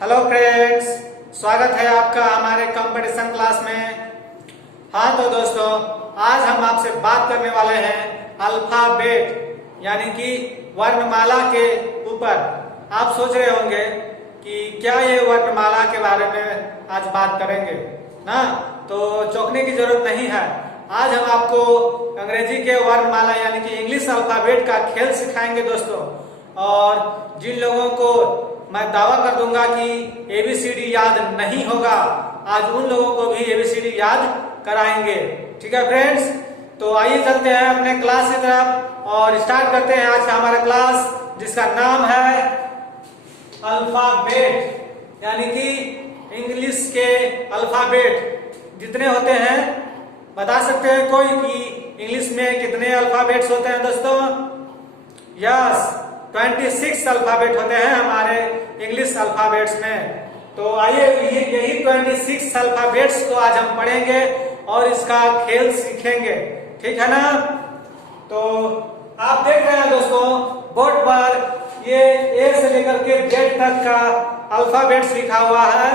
Hello friends, स्वागत है आपका हमारे कंपटीशन क्लास में। हाँ तो दोस्तों, आज हम आपसे बात करने वाले हैं अल्फाबेट यानी कि वर्णमाला के ऊपर। आप सोच रहे होंगे कि क्या ये वर्णमाला के बारे में आज बात करेंगे ना, तो चौंकने की जरूरत नहीं है। आज हम आपको अंग्रेजी के वर्णमाला यानी कि इंग्लिश अल्फाबेट का खेल सिखाएंगे दोस्तों। और जिन लोगों को मैं दावा कर दूंगा कि एबीसीडी याद नहीं होगा, आज उन लोगों को भी एबीसीडी याद कराएंगे। ठीक है फ्रेंड्स, तो आइए चलते हैं अपने क्लास की तरफ और स्टार्ट करते हैं आज का हमारा क्लास, जिसका नाम है अल्फाबेट यानी कि इंग्लिश के अल्फाबेट। जितने होते हैं बता सकते हैं कोई कि इंग्लिश में कितने अल्फाबेट्स होते हैं दोस्तों? यस, 26 अल्फाबेट होते हैं हमारे इंग्लिश अल्फाबेट्स में। तो आइए यही 26 अल्फाबेट्स को आज हम पढ़ेंगे और इसका खेल सीखेंगे। ठीक है ना? तो आप देख रहे हैं दोस्तों बोर्ड पर ये ए से लेकर के जेड तक का अल्फाबेट्स लिखा हुआ है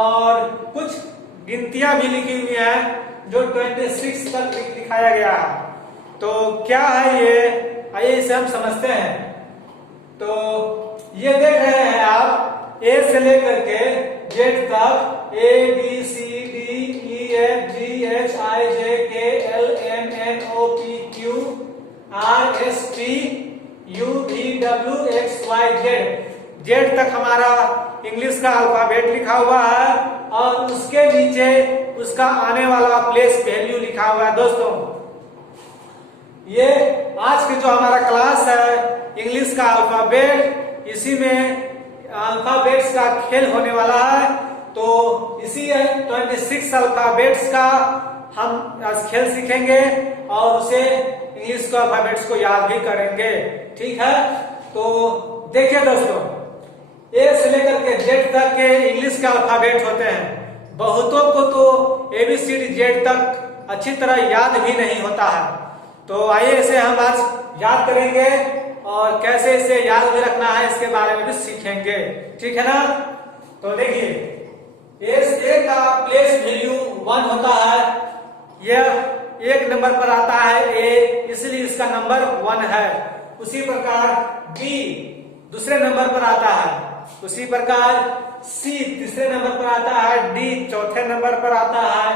और कुछ गिनतियां भी लिखी हुई हैं जो 26 तक दिखाया गया है। तो क्या है ये, आइए इसे हम समझते हैं। तो ये देख रहे हैं आप ए से लेकर के जेड तक A B C D E F G H I J K L M N O P Q R S T U V W X Y Z. Z तक हमारा इंग्लिश का अल्फाबेट लिखा हुआ है और उसके नीचे उसका आने वाला प्लेस वैल्यू लिखा हुआ है। दोस्तों ये आज की जो हमारा क्लास है इंग्लिश का अल्फाबेट, इसी में अल्फाबेट्स का खेल होने वाला है। तो इसी 26 अल्फाबेट्स का हम आज खेल सीखेंगे और उसे इंग्लिश के अल्फाबेट्स को याद भी करेंगे। ठीक है, तो देखिए दोस्तों, ए से लेकर के जेड तक के इंग्लिश के अल्फाबेट होते हैं। बहुतों को तो एबीसीडी जेड तक अच्छी तरह याद भी नहीं होता है। तो आइए इसे हम आज याद करेंगे और कैसे इसे याद भी रखना है इसके बारे में भी सीखेंगे। ठीक है ना? तो देखिए ए का प्लेस वैल्यू 1 होता है। यह एक नंबर पर आता है ए, इसलिए इसका नंबर 1 है। उसी प्रकार बी दूसरे नंबर पर आता है। उसी प्रकार सी तीसरे नंबर पर आता है। डी चौथे नंबर पर आता है।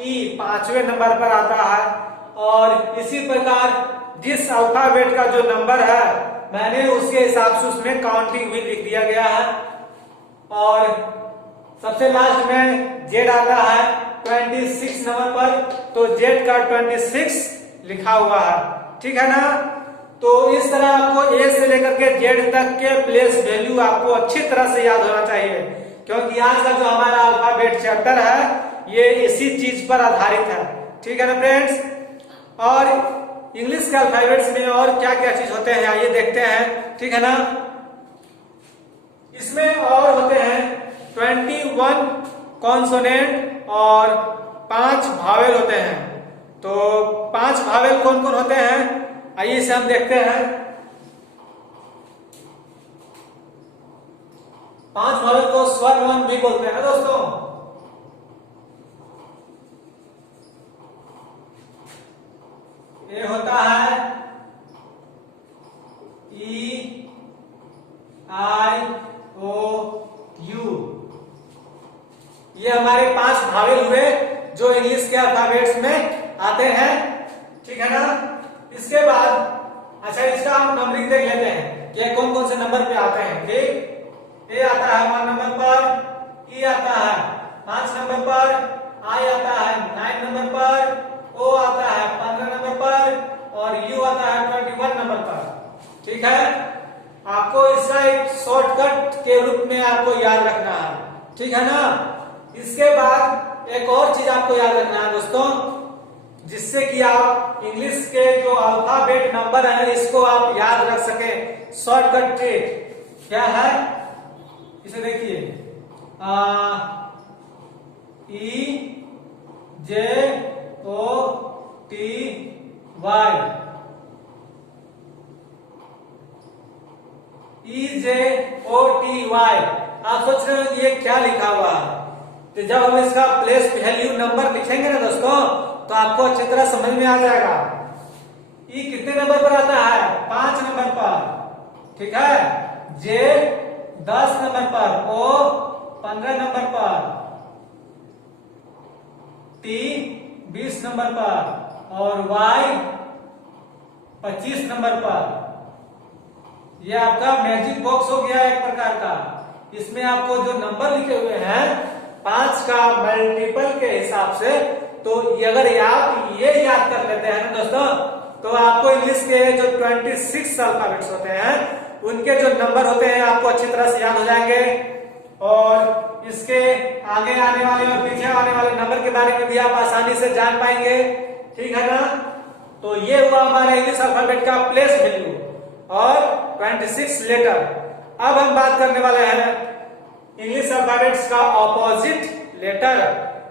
ई 5वें नंबर पर आता है। और इसी प्रकार जिस अल्फाबेट का जो नंबर है मैंने उसके हिसाब से उसमें काउंटिंग भी लिख दिया गया है। और सबसे लास्ट में जेड आता है 26 नंबर पर, तो जेड का 26 लिखा हुआ है। ठीक है ना? तो इस तरह आपको ए से लेकर के जेड तक के प्लेस वैल्यू आपको अच्छी तरह से याद होना चाहिए, क्योंकि आज का जो हमारा अल्फाबेट चैप्टर है ये इसी चीज पर आधारित है। ठीक है ना फ्रेंड्स? और इंग्लिश के अल्फाबेट्स में और क्या क्या चीज होते हैं आइए देखते हैं। ठीक है ना? इसमें और होते हैं 21 कॉन्सोनेंट और 5 भावेल होते हैं। तो 5 भावेल कौन कौन होते हैं आइए इसे हम देखते हैं। 5 भावेल को स्वर भी बोलते हैं दोस्तों। ये होता है ई आई ओ यू। ये हमारे 5 भावेल हुए जो इंग्लिश के अल्फाबेट्स में आते हैं। ठीक है ना? इसके बाद अच्छा इसका हम नंबरिंग देख लेते हैं कि कौन कौन से नंबर पे आते हैं। ठीक, ए आता है 1 नंबर पर, ई आता है 5 नंबर पर, आई आता है 9 नंबर पर, ओ आता है 15 नंबर पर और यू आता है 21 नंबर पर। ठीक है, आपको इसका एक शॉर्टकट के रूप में आपको याद रखना है। ठीक है ना? इसके बाद एक और चीज आपको याद रखना है दोस्तों, जिससे कि आप इंग्लिश के जो अल्फाबेट नंबर है इसको आप याद रख सके। शॉर्टकट ट्रिक क्या है इसे देखिए, ई जे ओ टी वाई, ई जे ओ टी वाई। आप सोच रहे हो कि ये क्या लिखा हुआ है, तो जब हम इसका प्लेस वैल्यू नंबर लिखेंगे ना दोस्तों, तो आपको अच्छी तरह समझ में आ जाएगा। ई कितने नंबर पर आता है? 5 नंबर पर, ठीक है। जे 10 नंबर पर, ओ 15 नंबर पर, टी 20 नंबर पर और वाई 25 नंबर पर। यह आपका मैजिक बॉक्स हो गया एक प्रकार का। इसमें आपको जो नंबर लिखे हुए हैं 5 का मल्टीपल के हिसाब से, तो अगर आप ये याद कर लेते हैं ना दोस्तों, तो आपको इंग्लिश के जो 26 अल्फाबेट्स होते हैं उनके जो नंबर होते हैं आपको अच्छी तरह से याद हो जाएंगे, और इसके आगे आने वाले और पीछे आने वाले नंबर के बारे में भी आप आसानी से जान पाएंगे, ठीक है ना। तो ये हुआ हमारा इंग्लिश अल्फाबेट का प्लेस वैल्यू और 26 लेटर। अब हम बात करने वाले हैं इंग्लिश अल्फाबेट्स का ऑपोजिट लेटर,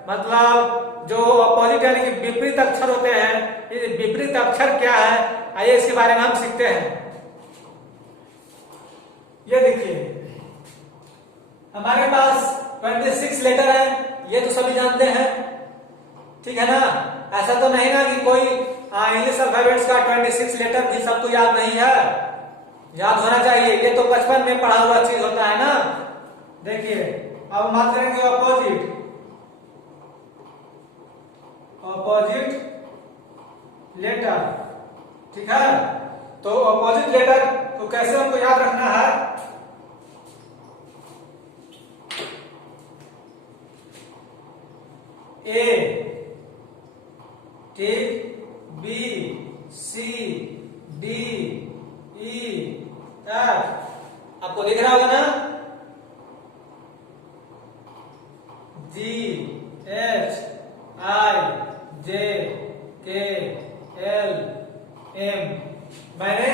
मतलब जो ऑपोजिट यानी कि विपरीत अक्षर होते हैं। ये विपरीत अक्षर क्या है, आइए इसके बारे में हम सीखते हैं। ये देखिए हमारे पास 26 लेटर है, ये तो सभी जानते हैं, ठीक है ना। ऐसा तो नहीं ना कि कोई इंग्लिश अल्फाबेट्स का 26 लेटर भी सबको याद नहीं है, याद होना चाहिए। ये तो बचपन में पढ़ा हुआ चीज होता है ना। देखिए अब हम बात करेंगे ऑपोजिट लेटर, ठीक है। तो ऑपोजिट लेटर को कैसे हमको याद रखना है, ए, ठीक, B, C, D, E, F, आपको दिख रहा होगा ना, जी, H, I, J, K, L, M. मैंने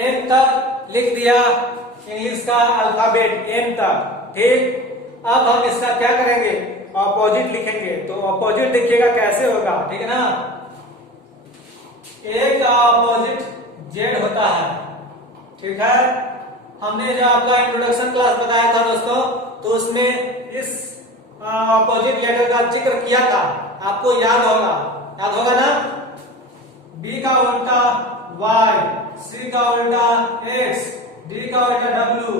एम तक लिख दिया इंग्लिश का अल्फाबेट, एम तक, ठीक। अब हम इसका क्या करेंगे, ऑपोजिट लिखेंगे। तो ऑपोजिट देखिएगा कैसे होगा, ठीक है ना। ए का ऑपोजिट जेड होता है, ठीक है। हमने जो आपका इंट्रोडक्शन क्लास बताया था दोस्तों, तो उसमें इस ऑपोजिट लेटर का जिक्र किया था, आपको याद होगा ना। बी का उल्टा वाई, सी का उल्टा एक्स, डी का उल्टा डब्ल्यू,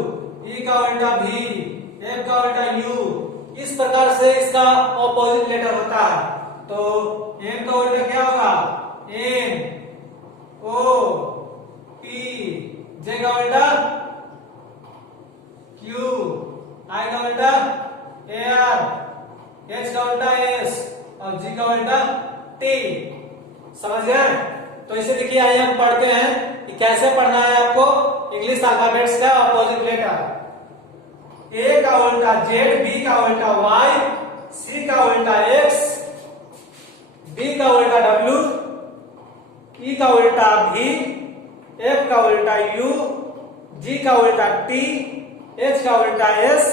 ई का उल्टा भी, एफ का उल्टा यू। इस प्रकार से इसका ऑपोजिट लेटर होता है। तो एम का उल्टा क्या होगा, एन, ओ, पी, जे का उल्टा क्यू, आई का उल्टा ए आर, एच का उल्टा एस और जी का उल्टा टी। समझ गए। तो इसे देखिए आइए हम पढ़ते हैं कि कैसे पढ़ना है आपको इंग्लिश अल्फाबेट्स का ऑपोजिट लेटर। ए का उल्टा जेड, बी का उल्टा वाई, सी का उल्टा एक्स, डी का उल्टा डब्ल्यू, ई का उल्टा भी, एफ का उल्टा यू, जी का उल्टा टी, एच का उल्टा एस,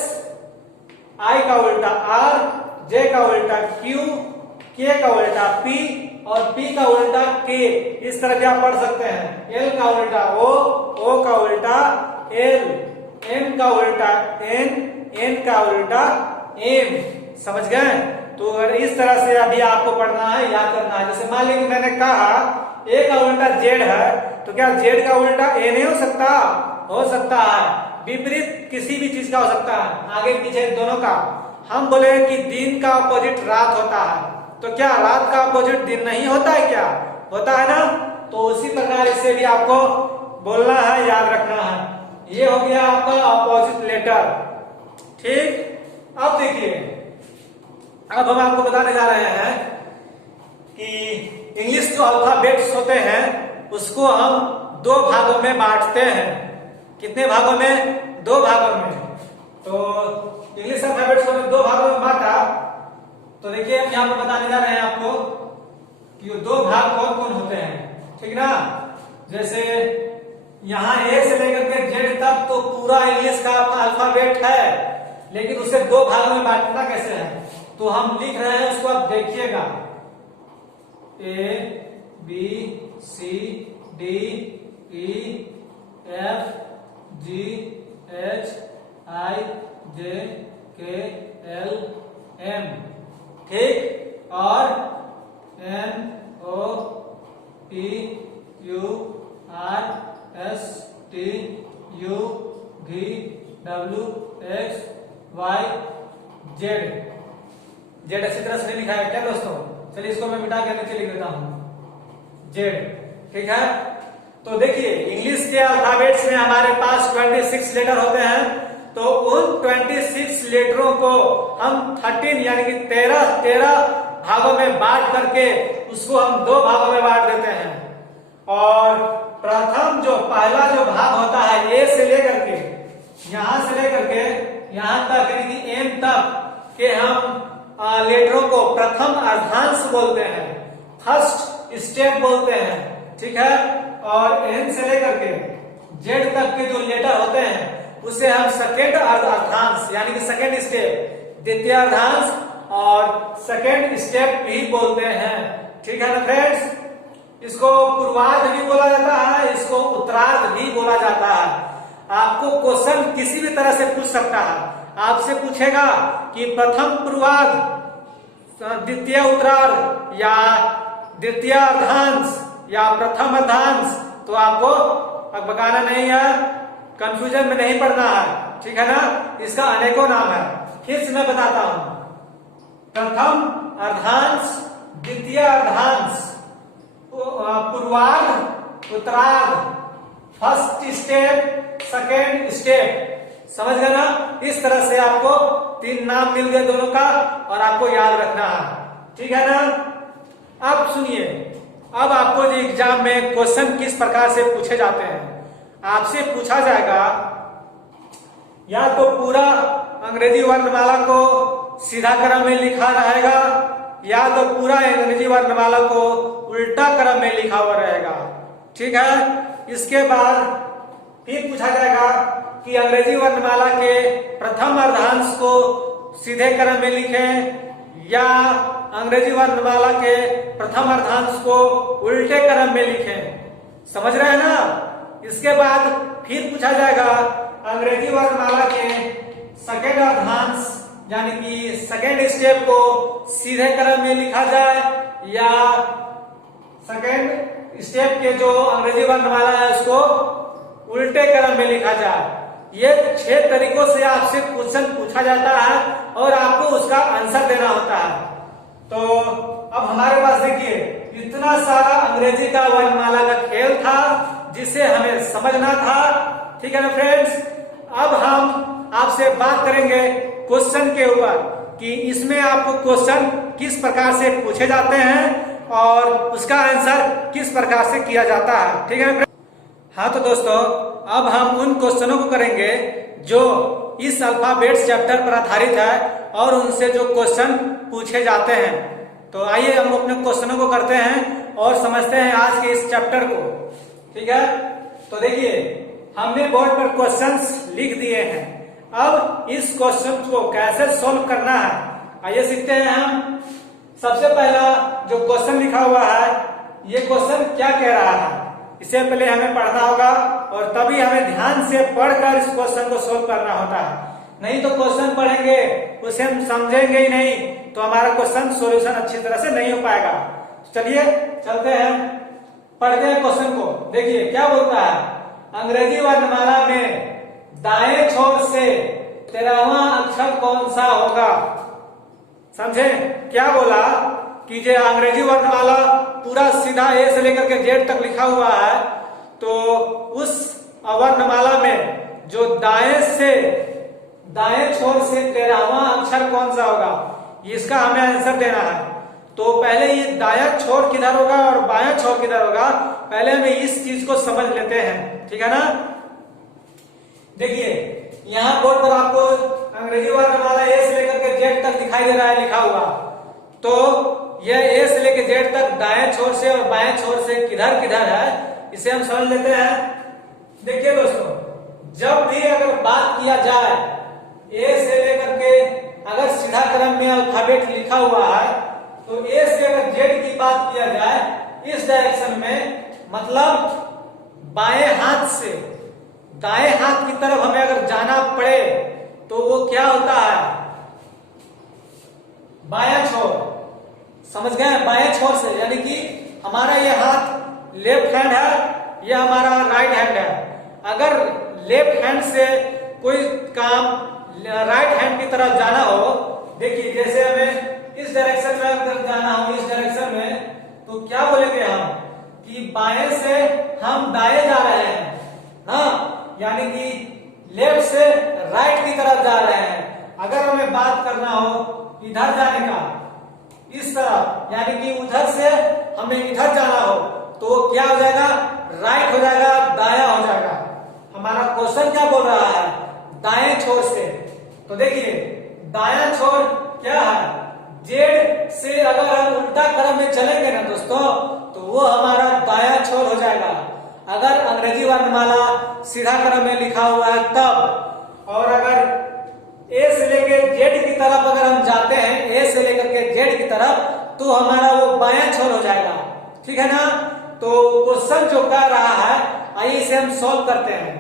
आई का उल्टा आर, जे का उल्टा क्यू, के का उल्टा पी और पी का उल्टा के। इस तरह क्या पढ़ सकते हैं, एल का उल्टा ओ का उल्टा एल, एम का उल्टा एन, एन का उल्टा एम। समझ गए। तो अगर इस तरह से अभी आपको पढ़ना है, याद करना है। जैसे मान लीजिए मैंने कहा ए का उल्टा जेड है, तो क्या जेड का उल्टा ए नहीं हो सकता? हो सकता है। विपरीत किसी भी चीज का हो सकता है, आगे पीछे दोनों का। हम बोले कि दिन का अपोजिट रात होता है, तो क्या रात का अपोजिट दिन नहीं होता है? क्या होता है ना। तो उसी प्रकार इसे भी आपको बोलना है, याद रखना है। ये हो गया आपका अपोजिट लेटर, ठीक। अब देखिए, अब हम आपको बताने जा रहे हैं कि इंग्लिश जो अल्फाबेट्स होते हैं उसको हम दो भागों में बांटते हैं। कितने भागों में? दो भागों में। तो इंग्लिश अल्फाबेट्स को दो भागों में बांटा। तो देखिए हम यहाँ पर बताने जा रहे हैं आपको कि वो दो भाग कौन कौन होते हैं, ठीक ना। जैसे यहाँ ए से लेकर के जेड तक तो पूरा इंग्लिश का अपना अल्फाबेट है, लेकिन उसे दो भागों में बांटना कैसे है, तो हम लिख रहे हैं, उसको आप देखिएगा। A B C D E F G H I JKLM, ठीक, और NOPQRSTUVWXYZ। जेड अच्छी तरह से नहीं लिखा है क्या दोस्तों? चलिए इसको मैं मिटा के नीचे लिख देता हूं, जेड, ठीक है। तो देखिए इंग्लिश के अल्फाबेट्स में हमारे पास 26 लेटर होते हैं, तो उन 26 लेटरों को हम 13 यानी कि 13 भागों में बांट करके उसको हम 2 भागों में बांट देते हैं। और प्रथम जो पहला जो भाग होता है ए से लेकर के यहां से लेकर के यहां तक यानी कि एम तक के हम लेटरों को प्रथम अर्धांश बोलते हैं, फर्स्ट स्टेप बोलते हैं, ठीक है। और एन से लेकर के जेड तक के जो लेटर होते हैं उसे हम सेकेंड अर्धांश यानी कि सेकेंड स्टेप, द्वितीय अर्धांश और सेकेंड स्टेप भी बोलते हैं, ठीक है ना फ्रेंड्स। इसको पूर्वार्ध भी बोला जाता है, इसको उत्तरार्ध भी बोला जाता है। आपको क्वेश्चन किसी भी तरह से पूछ सकता है, आपसे पूछेगा कि प्रथम पूर्वार्ध, द्वितीय उत्तरार्ध या द्वितीय अर्धांश या प्रथम अर्धांश, तो आपको बकाना नहीं है, कंफ्यूजन में नहीं पड़ना है, ठीक है ना। इसका अनेकों नाम है, फिर से मैं बताता हूं, प्रथम अर्धांश, द्वितीय अर्धांश, पूर्वार्ध, उत्तरार्ध, फर्स्ट स्टेप, सेकेंड स्टेप, समझ गए ना। इस तरह से आपको 3 नाम मिल गए दोनों का और आपको याद रखना है, ठीक है ना। अब सुनिए, अब आपको जो एग्जाम में क्वेश्चन किस प्रकार से पूछे जाते हैं, आपसे पूछा जाएगा या तो पूरा अंग्रेजी वर्णमाला को सीधा क्रम में लिखा रहेगा या तो पूरा अंग्रेजी वर्णमाला को उल्टा क्रम में लिखा हुआ रहेगा, ठीक है। इसके बाद फिर पूछा जाएगा कि अंग्रेजी वर्णमाला के प्रथम अर्धांश को सीधे क्रम में लिखें या अंग्रेजी वर्णमाला के प्रथम अर्धांश को उल्टे क्रम में लिखें, समझ रहे हैं ना। इसके बाद फिर पूछा जाएगा अंग्रेजी वर्णमाला के सेकेंड अर्धांश यानी कि सेकेंड स्टेप को सीधे क्रम में लिखा जाए या सेकेंड स्टेप के जो अंग्रेजी वर्णमाला है उसको उल्टे क्रम में लिखा जाए। ये 6 तरीकों से आपसे क्वेश्चन पूछा जाता है और आपको उसका आंसर देना होता है। तो अब हमारे पास देखिए इतना सारा अंग्रेजी का वर्णमाला का खेल था जिसे हमें समझना था, ठीक है ना फ्रेंड्स। अब हम आपसे बात करेंगे क्वेश्चन के ऊपर कि इसमें आपको क्वेश्चन किस प्रकार से पूछे जाते हैं और उसका आंसर किस प्रकार से किया जाता है, ठीक है। हाँ तो दोस्तों अब हम उन क्वेश्चनों को करेंगे जो इस अल्फाबेट्स चैप्टर पर आधारित है और उनसे जो क्वेश्चन पूछे जाते हैं। तो आइए हम अपने क्वेश्चनों को करते हैं और समझते हैं आज के इस चैप्टर को, ठीक है। तो देखिए हमने बोर्ड पर क्वेश्चंस लिख दिए हैं, अब इस क्वेश्चन को कैसे सॉल्व करना है आइए सीखते हैं हम। सबसे पहला जो क्वेश्चन लिखा हुआ है ये क्वेश्चन क्या कह रहा है, इससे पहले हमें पढ़ना होगा और तभी हमें ध्यान से पढ़कर इस क्वेश्चन को सॉल्व करना होता है। नहीं तो क्वेश्चन पढ़ेंगे उसे हम समझेंगे ही नहीं तो हमारा क्वेश्चन सॉल्यूशन अच्छी तरह से नहीं हो पाएगा। चलिए चलते हैं, पढ़ते हैं क्वेश्चन को। देखिए क्या बोलता है, अंग्रेजी वर्णमाला में दाएं छोर से 13वां अक्षर कौन सा होगा। समझे क्या बोला कि जो अंग्रेजी वर्णमाला पूरा सीधा ए से लेकर के जेड तक लिखा हुआ है, तो उस वर्णमाला में जो दाएं छोर से 13वां अक्षर कौन सा होगा, इसका हमें आंसर देना है। तो पहले ये दायां छोर किधर होगा और बायां छोर किधर होगा, पहले हम इस चीज को समझ लेते हैं, ठीक है ना। देखिए यहाँ बोर्ड पर आपको अंग्रेजी वर्णमाला ए से लेकर के जेड तक दिखाई दे रहा है लिखा हुआ, तो यह ए से लेकर जेड तक दाएं छोर से और बाएं छोर से किधर किधर है इसे हम समझ लेते हैं। देखिए दोस्तों जब भी अगर बात किया जाए ए से लेकर के अगर सीधा क्रम में अल्फाबेट लिखा हुआ है तो ए से अगर जेड की बात किया जाए इस डायरेक्शन में, मतलब बाएं हाथ से दाएं हाथ की तरफ हमें अगर जाना पड़े तो वो क्या होता है? बायां छोर। समझ गए? बाएं छोर से, यानी कि हमारा ये हाथ लेफ्ट हैंड है, ये हमारा राइट हैंड है। अगर लेफ्ट हैंड से कोई काम राइट हैंड की तरफ जाना हो, देखिए जैसे हमें इस डायरेक्शन में अगर जाना हो, इस डायरेक्शन में, तो क्या बोलेंगे हम कि बाएं से हम दाएं जा रहे हैं, हाँ, यानी कि लेफ्ट से राइट की तरफ जा रहे हैं। अगर हमें बात करना हो इधर जाने का, इस तरफ, यानी कि उधर से हमें इधर जाना हो, तो क्या हो जाएगा? राइट हो जाएगा, दाया हो जाएगा। हमारा क्वेश्चन क्या बोल रहा है? दाएं छोर से। तो देखिए दायां छोर क्या है? जेड से अगर हम उल्टा क्रम में चलेंगे ना दोस्तों, तो वो हमारा दायां छोर हो जाएगा। अगर अंग्रेजी वर्णमाला सीधा क्रम में लिखा हुआ है तब, और अगर ए से लेकर जेड की तरफ अगर हम जाते हैं, ए से लेकर के जेड की तरफ, तो हमारा वो बायां छोर हो जाएगा। ठीक है ना? तो क्वेश्चन जो कह रहा है, आइए इसे हम सॉल्व करते हैं।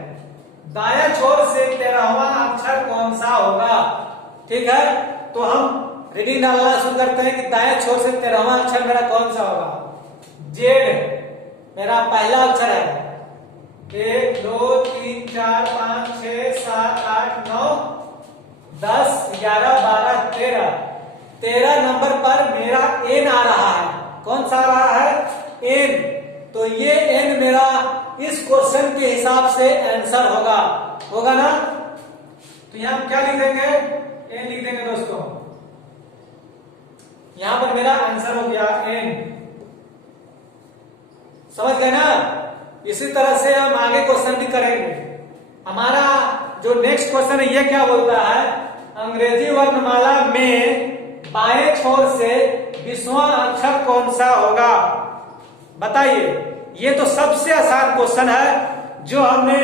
दायां छोर से 13वां अक्षर कौन सा होगा? ठीक है, तो हम रीडिंग डालना शुरू करते हैं कि दाएं छोर से 13वां अक्षर मेरा कौन सा होगा? जेड मेरा पहला अक्षर है। 1 2 3 4 5 6 7 8 9 10 11 12 13। 13 नंबर पर मेरा एन आ रहा है। कौन सा आ रहा है? एन। तो ये एन मेरा इस क्वेश्चन के हिसाब से आंसर होगा ना? तो यहां क्या लिख देंगे? एन लिख देंगे दोस्तों। यहां पर मेरा आंसर हो गया एन। समझ गए ना? इसी तरह से हम आगे क्वेश्चन भी करेंगे। हमारा जो नेक्स्ट क्वेश्चन है, ये क्या बोलता है? अंग्रेजी वर्णमाला में बाएं छोर से 20वां अक्षर कौन सा होगा? बताइए। ये तो सबसे आसान क्वेश्चन है जो हमने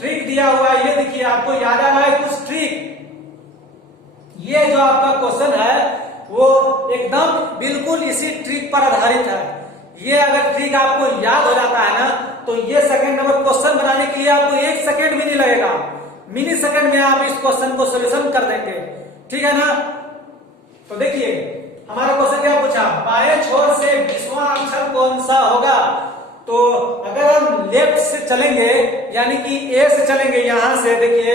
ट्रिक दिया हुआ है। ये देखिए, आपको याद आ रहा है कुछ ट्रिक? ये जो आपका क्वेश्चन है वो एकदम बिल्कुल इसी ट्रिक पर आधारित है। ये अगर ट्रिक आपको याद हो जाता है ना, तो ये सेकंड नंबर क्वेश्चन बनाने के लिए आपको 1 सेकंड भी नहीं लगेगा। मिली सेकंड में आप इस क्वेश्चन को सोल्यूशन कर देंगे। ठीक है ना? तो देखिए हमारा क्वेश्चन क्या पूछा? बाएं छोर से 20वां अक्षर कौन सा होगा? तो अगर हम लेफ्ट से चलेंगे, यानी कि ए से चलेंगे, यहां से देखिए,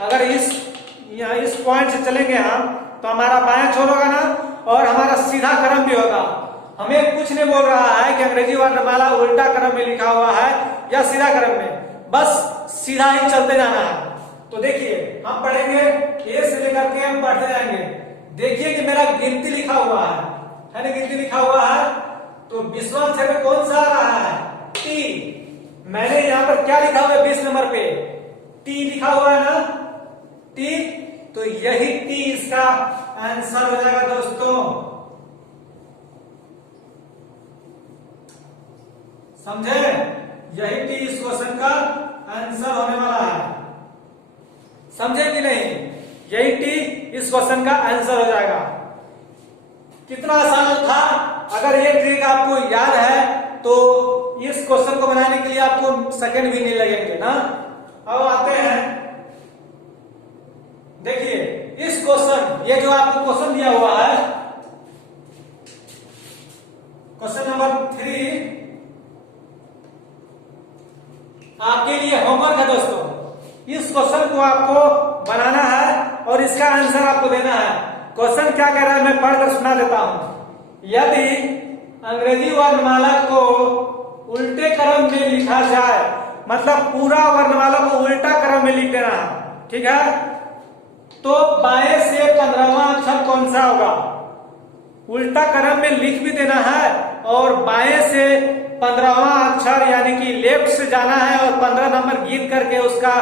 अगर इस पॉइंट से चलेंगे हम, तो हमारा बायां छोर होगा ना, और हमारा सीधा क्रम भी होगा। हमें कुछ नहीं बोल रहा है कि अंग्रेजी वर्णमाला उल्टा क्रम में लिखा हुआ है या सीधा क्रम में, बस सीधा ही चलते जाना है। तो देखिए हम पढ़ेंगे, ए से लेकर के हम पढ़ते जाएंगे। देखिए कि मेरा गिनती लिखा हुआ है ना? गिनती लिखा हुआ है, तो 20वां अक्षर में कौन सा आ रहा है? टी। मैंने यहां पर क्या लिखा हुआ है? 20 नंबर पे टी लिखा हुआ है ना? टी। तो यही टी इसका आंसर हो जाएगा दोस्तों। समझे? यही टी इस क्वेश्चन का आंसर होने वाला है। समझे कि नहीं? यही टी इस क्वेश्चन का आंसर हो जाएगा। कितना आसान था? अगर ये ट्रिक आपको याद है तो इस क्वेश्चन को बनाने के लिए आपको सेकंड भी नहीं लगेंगे ना। अब आते हैं, देखिए इस क्वेश्चन, ये जो आपको क्वेश्चन दिया हुआ है, क्वेश्चन नंबर 3 आपके लिए होमवर्क है दोस्तों। इस क्वेश्चन को आपको बनाना है और इसका आंसर आपको देना है। क्वेश्चन क्या कह रहा है मैं पढ़कर सुना देता हूं। यदि अंग्रेजी वर्णमाला को उल्टे क्रम में लिखा जाए, मतलब पूरा वर्णमाला को उल्टा क्रम में लिख देना है, ठीक है, तो बाएं से 15वां अक्षर कौन सा होगा? उल्टा क्रम में लिख भी देना है और बाएं से 15वां अक्षर यानी कि लेफ्ट से जाना है और 15 नंबर गिन करके उसका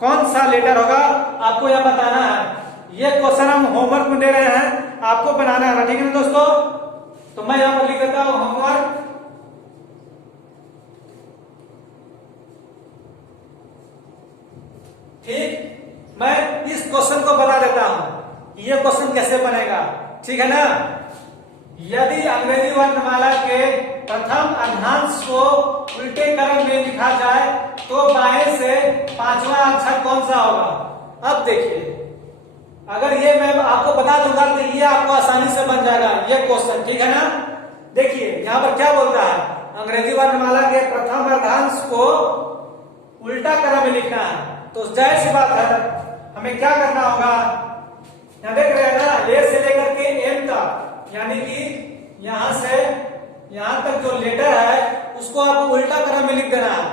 कौन सा लेटर होगा आपको यह बताना है। ये क्वेश्चन हम होमवर्क में दे रहे हैं, आपको बनाना है, ठीक है ना दोस्तों? तो मैं यहां पर लिख देता हूं होमवर्क। ठीक, मैं इस क्वेश्चन को बता देता हूं ये क्वेश्चन कैसे बनेगा, ठीक है ना? यदि अंग्रेजी वर्णमाला के प्रथम अर्धांश को उल्टे क्रम में लिखा जाए तो बाएं से 5वां अक्षर कौन सा होगा? अब देखिए अगर ये मैं आपको बता दूंगा तो ये आपको आसानी से बन जाएगा ये क्वेश्चन, ठीक है ना। देखिए यहाँ पर क्या बोलता है, अंग्रेजी वर्णमाला के प्रथम अर्धांश को उल्टा क्रम में लिखना है। तो जाहिर सी बात है हमें क्या करना होगा, यहाँ देख रहे हैं ना, ए से लेकर के एम तक, यानी कि यहां से यहां तक जो लेटर है उसको आपको उल्टा क्रम में लिख देना है।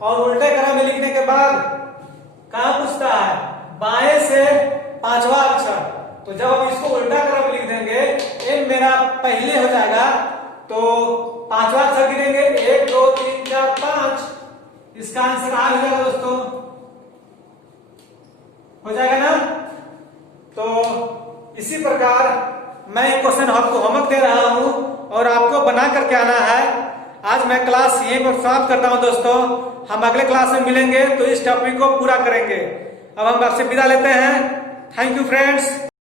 और उल्टे क्रम में लिखने के बाद कहां पूछता है, बाएं से पांचवा अक्षर। तो जब हम इसको उल्टा क्रम में लिख देंगे, एम मेरा पहले हो जाएगा, तो पांचवा अक्षर गिनेंगे 1 2 3 4 5, इसका आंसर आ जाएगा दोस्तों, हो जाएगा ना। तो इसी प्रकार मैं एक क्वेश्चन आपको होमवर्क दे रहा हूं और आपको बना करके आना है। आज मैं क्लास यहीं पर समाप्त करता हूं दोस्तों, हम अगले क्लास में मिलेंगे तो इस टॉपिक को पूरा करेंगे। अब हम आपसे विदा लेते हैं। Thank you friends.